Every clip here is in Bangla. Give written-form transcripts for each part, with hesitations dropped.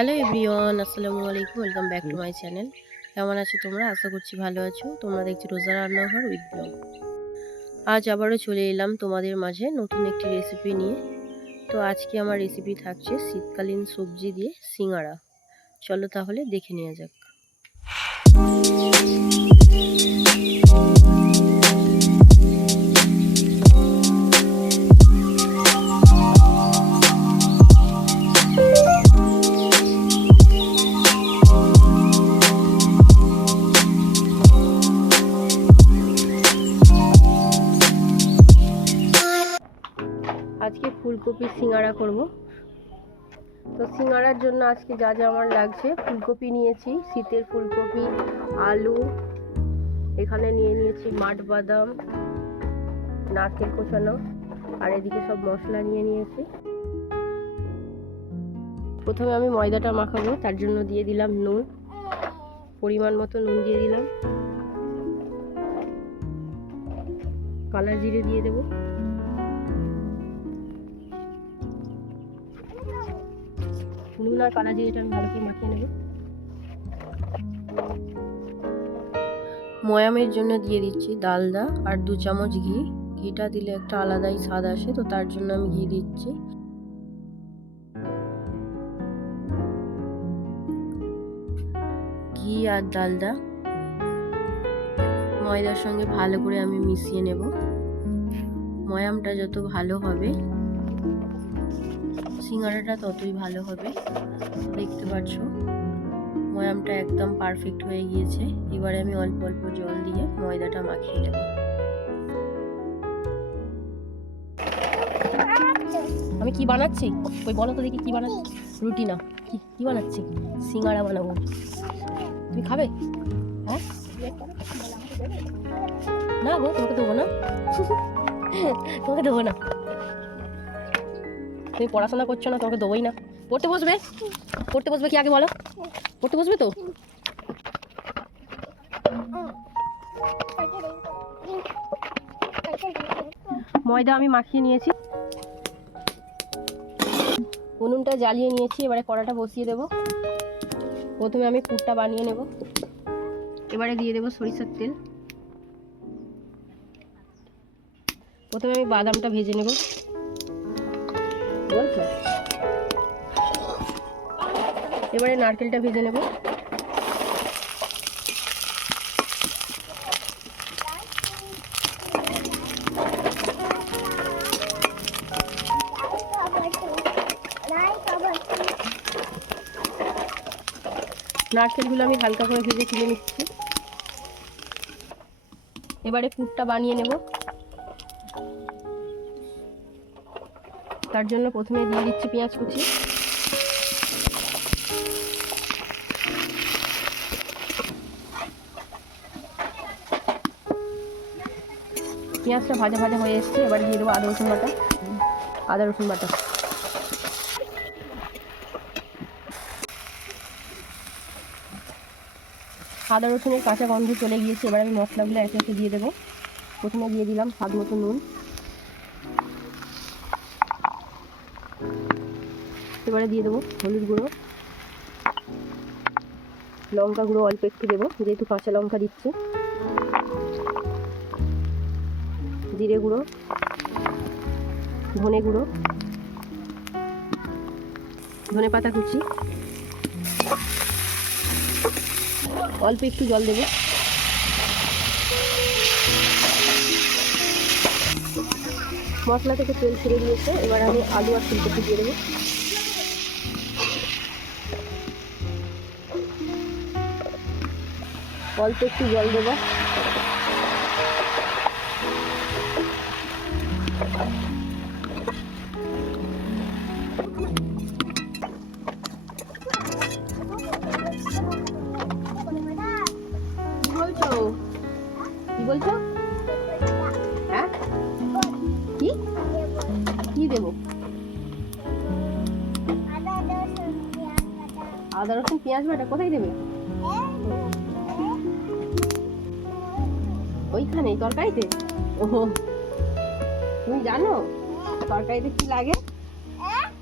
হ্যালো এভরিওয়ান, আসসালামু আলাইকুম। Welcome back to my channel. কেমন আছো তোমরা? আশা করছি ভালো আছো। তোমরা দেখছো রোজা রান্নাঘর উইথ ব্লগ। আজ আবারও চলে এলাম তোমাদের মাঝে নতুন একটি রেসিপি নিয়ে। তো আজকে আমার রেসিপি থাকছে শীতকালীন সবজি দিয়ে সিঙ্গারা। চলো তাহলে দেখে নেওয়া যাক। আজকে ফুলকপির সিঙ্গারা করব। তো সিঙ্গারার জন্য আজকে যা যা আমার লাগছে, ফুলকপি নিয়েছি, শীতের ফুলকপি, আলু, এখানে নিয়ে নিয়েছি মাঠবাদাম, নারকেল কোচানো, আর এদিকে সব মশলা নিয়ে নিয়েছি। প্রথমে আমি ময়দাটা মাখাবো, তার জন্য দিয়ে দিলাম নুন, পরিমাণ মতো নুন দিয়ে দিলাম, কালো জিরে দিয়ে দেবো, নুন আর কালো জিরেটা আমি ভালো করে মাখিয়ে নেব। ময়ামের জন্য দিয়ে দিচ্ছি ডালডা আর 2 চামচ ঘি। ঘিটা দিলে একটা আলাদাই স্বাদ আসে, তো তার জন্য আমি ঘি দিচ্ছি। ঘি আর ডালডা ময়দার সঙ্গে ভালো করে আমি মিশিয়ে নেব। ময়ামটা যত ভালো হবে সিঙ্গারাটা ততই ভালো হবে। দেখতে পাচ্ছ ময়ামটা একদম পারফেক্ট হয়ে গিয়েছে। এবারে আমি অল্প অল্প জল দিয়ে ময়দাটা মাখিয়ে নেব। আমি কি বানাচ্ছি ওই বলো তো দেখি, কি বানাচ্ছি? রুটি না, কি বানাচ্ছি? সিঙ্গারা বানাবো। তুমি খাবে? হ্যাঁ না গো, তোমাকে দেবো না, তোমাকে দেবো না। তুমি পড়াশোনা করছো না, তোমাকে দেবোই না। পড়তে বসবে? পড়তে বসবে কি আগে বলো? পড়তে বসবে তো? ময়দা আমি মাখিয়ে নিয়েছি, উনুনটা জ্বালিয়ে নিয়েছি। এবারে কড়াটা বসিয়ে দেব। প্রথমে আমি পুরটা বানিয়ে নেব। এবারে দিয়ে দেব সরিষার তেল। প্রথমে আমি বাদামটা ভেজে নেব। বলছো? এবারে নারকেলটা ভেজে নেব। নারকেলগুলো আমি হালকা করে ভেজে তুলে নিচ্ছি। এবারে পুরটা বানিয়ে নেব। তার জন্য প্রথমে দিয়ে দিচ্ছি পেঁয়াজ কুচি। পেঁয়াজটা ভাজা ভাজা হয়ে এসছে। এবারে দিয়ে দেবো আদা রসুন বাটা। আদা রসুন বাটা আদা রসুনের কাঁচা গন্ধ চলে গিয়েছে। এবার আমি মশলাগুলো একে একে দিয়ে দেবো। প্রথমে দিয়ে দিলাম স্বাদ মতো নুন। এবারে দিয়ে দেবো হলুদ গুঁড়ো, লঙ্কা গুঁড়ো অল্প একটু দেবো যেহেতু কাঁচা লঙ্কা দিচ্ছি, জিরে গুঁড়ো, ধনে গুঁড়ো, ধনে পাতা কুচি, অল্প একটু জল দেবো। মশলা থেকে তেল ছেড়ে দিয়েছে। এবার আমি আলু আর ফুলকপি দিয়ে দেবো। অল্প একটু জল দেবো। কি বলছো? হ্যাঁ কি কি দেবো? আদা রসুন পেঁয়াজ বাটা কোথায় দেবে? ওইখানে তরকারিতে? ওহো, তুমি জানো তরকারিতে কি লাগে?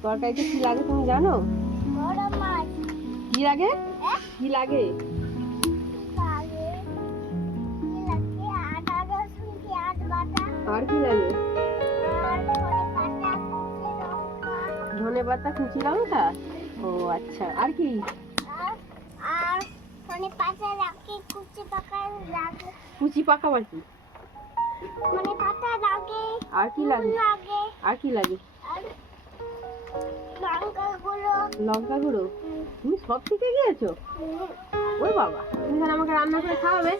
তরকারিতে কি লাগে তুমি জানো? কি লাগে? কি লাগে? আর কি লাগে? ধনে পাতা, কুচি লঙ্কা। ও আচ্ছা, আর কি? কুচি পাকা আর কি? আর কি লাগে? আর কি লাগে? লঙ্কা গুঁড়ো। তুমি সব শিখে গিয়েছো? ওই বাবা, তুমি তাহলে আমাকে রান্না করে খাওয়াবে?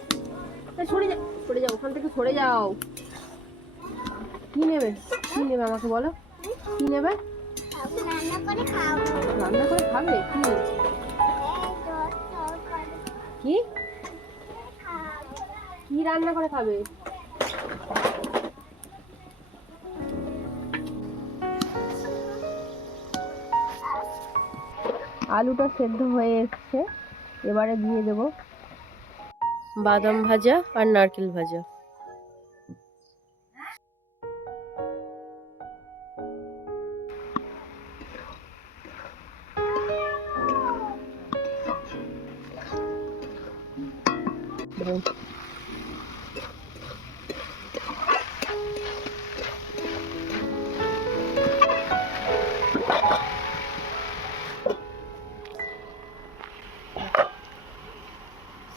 সরে যাও, সরে যাও, ওখান থেকে সরে যাও। কি নেবে? কি নেবে আমাকে বলো, কি নেবে? রান্না করে খাবে? কি কি কি রান্না করে খাবে? আলুটা সেদ্ধ হয়ে এসছে, এবারে দিয়ে দেব বাদাম ভাজা আর নারকেল ভাজা।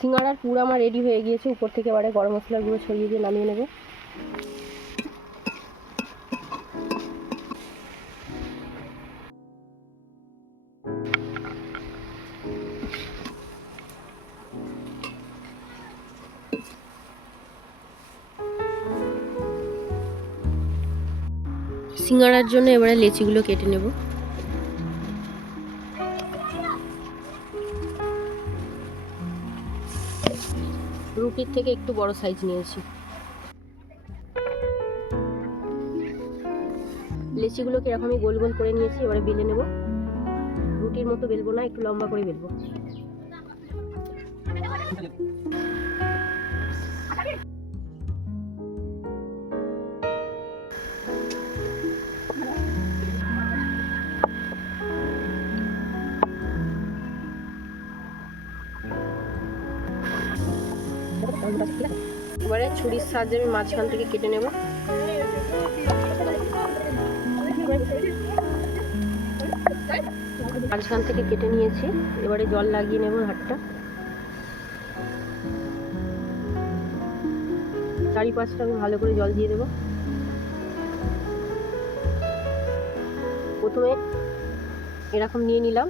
সিঙ্গাড়ার পুর আমার রেডি হয়ে গিয়েছে, উপর থেকে এবারে গরম মশলার গুঁড়ো ছড়িয়ে দিয়ে নামিয়ে নেব। সিঙ্গাড়ার জন্য এবারে লেচিগুলো কেটে নেব। রুটির থেকে একটু বড় সাইজ নিয়েছি। লেচিগুলোকে এরকমই গোল গোল করে নিয়েছি, এবারে বেলে নেব। রুটির মতো বেলবো না, একটু লম্বা করে বেলবো। এবারে ছুরির সাহায্যে আমি মাঝখান থেকে কেটে নেব। মাঝখান থেকে কেটে নিয়েছি, এবারে জল লাগিয়ে নেব হাতটা। চারিপাশটা আমি ভালো করে জল দিয়ে দেব। প্রথমে এরকম নিয়ে নিলাম,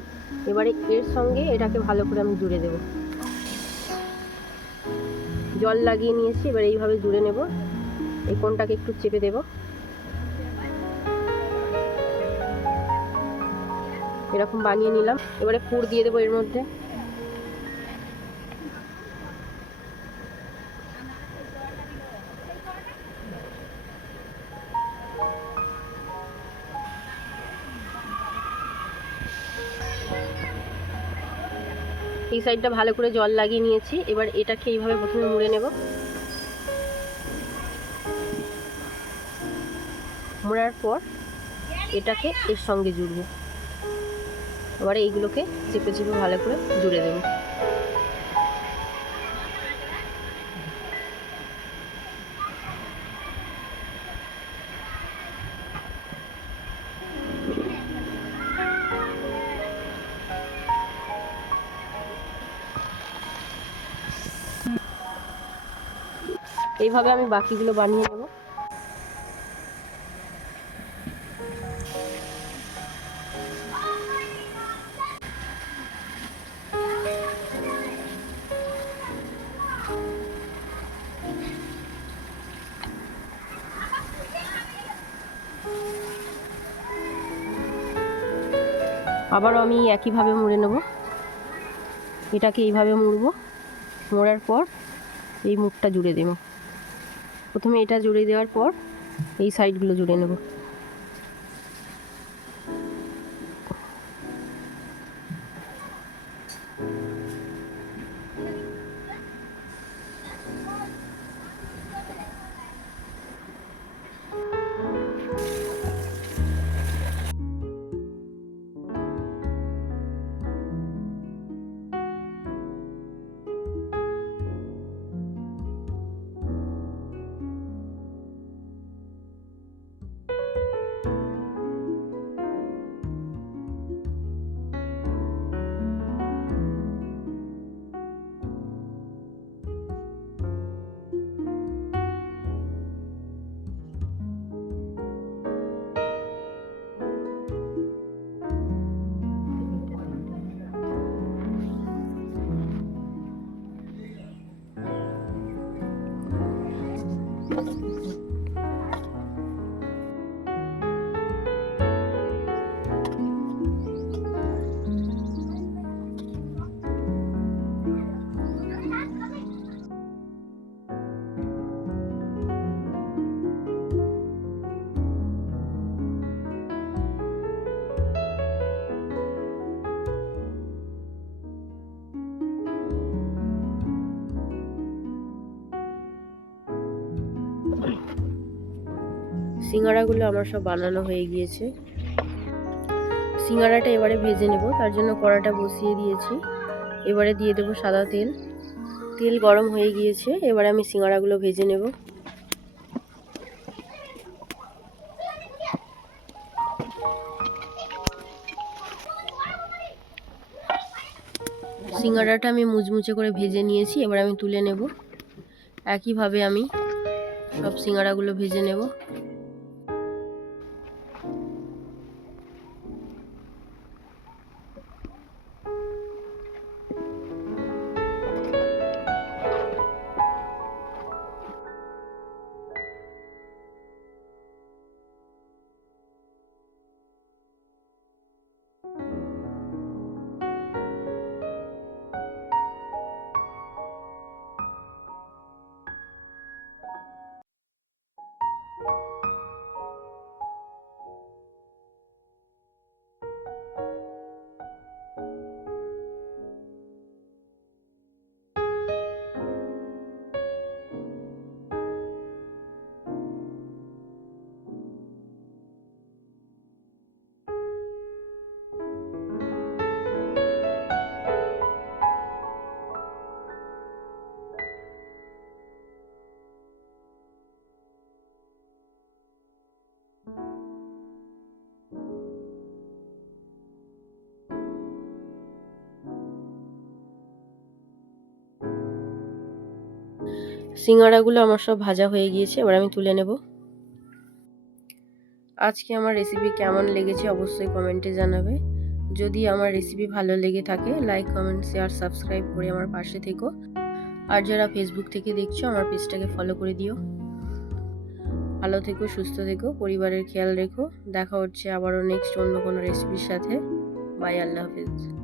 এবারে এর সঙ্গে এটাকে ভালো করে আমি জুড়ে দেব। জল লাগিয়ে নিয়েছি, এবার এইভাবে জুড়ে নেব। এই কোণটাকে একটু চেপে দেব, এরকম বানিয়ে নিলাম। এবারে পুর দিয়ে দেবো এর মধ্যে। এই সাইডটা ভালো করে জল লাগিয়ে নিয়েছি, এবার এটাকে এইভাবে প্রথমে মুড়ে নেব। মোড়ার পর এটাকে এর সঙ্গে জুড়বো। এবারে এইগুলোকে চেপে চেপে ভালো করে জুড়ে দেব। এইভাবে আমি বাকিগুলো বানিয়ে নেব। আবারও আমি একইভাবে মুড়ে নেব। এটাকে এইভাবে মুড়ব, মোড়ার পর এই মুখটা জুড়ে দেব। প্রথমে এটা জুড়ে দেওয়ার পর এই সাইডগুলো জুড়ে নেব। সিঙ্গারাগুলো আমার সব বানানো হয়ে গিয়েছে। সিঙ্গারাটা এবারে ভেজে নেব, তার জন্য কড়াটা বসিয়ে দিয়েছি। এবারে দিয়ে দেবো সাদা তেল। তেল গরম হয়ে গিয়েছে, এবারে আমি সিঙ্গারাগুলো ভেজে নেব। সিঙ্গারাটা আমি মুচমুচে করে ভেজে নিয়েছি, এবার আমি তুলে নেব। একইভাবে আমি সব সিঙ্গারাগুলো ভেজে নেব। সিঙ্গারাগুলো আমার সব ভাজা হয়ে গিয়েছে, এবার আমি তুলে নেব। আজকে আমার রেসিপি কেমন লেগেছে অবশ্যই কমেন্টে জানাবে। যদি আমার রেসিপি ভালো লেগে থাকে লাইক, কমেন্ট, শেয়ার, সাবস্ক্রাইব করে আমার পাশে থেকো। আর যারা ফেসবুক থেকে দেখছো আমার পেজটাকে ফলো করে দিও। ভালো থেকো, সুস্থ থেকো, পরিবারের খেয়াল রেখো। দেখা হচ্ছে আবারও নেক্সট অন্য কোনো রেসিপির সাথে। বাই, আল্লাহ হাফেজ।